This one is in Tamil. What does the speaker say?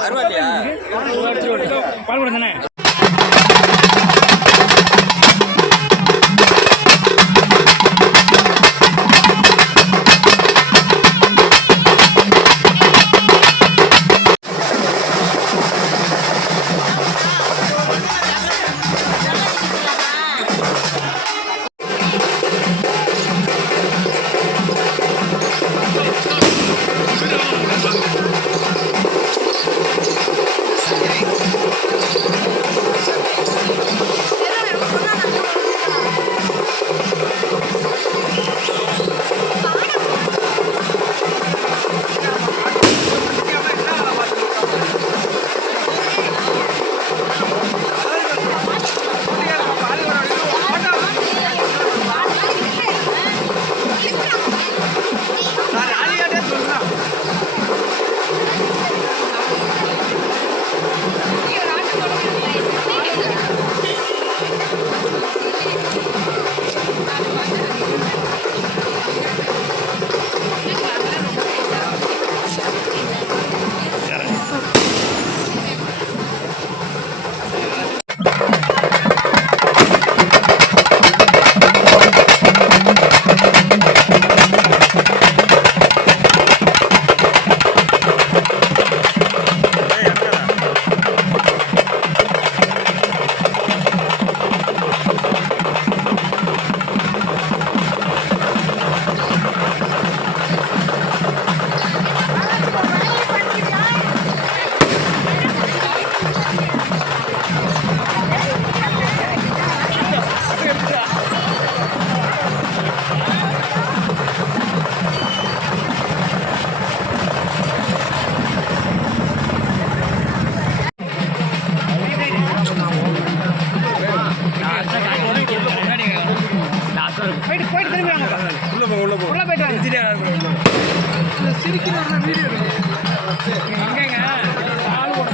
அருவாளியா பால் கொடுத்தானே போயிட்டு போயிட்டு திரும்பி வாங்க. உள்ள போங்க உள்ள போங்க உள்ள போயிட்டு வாங்க. சிரிக்கிற வீடியோ எங்கங்க? ஆள் போட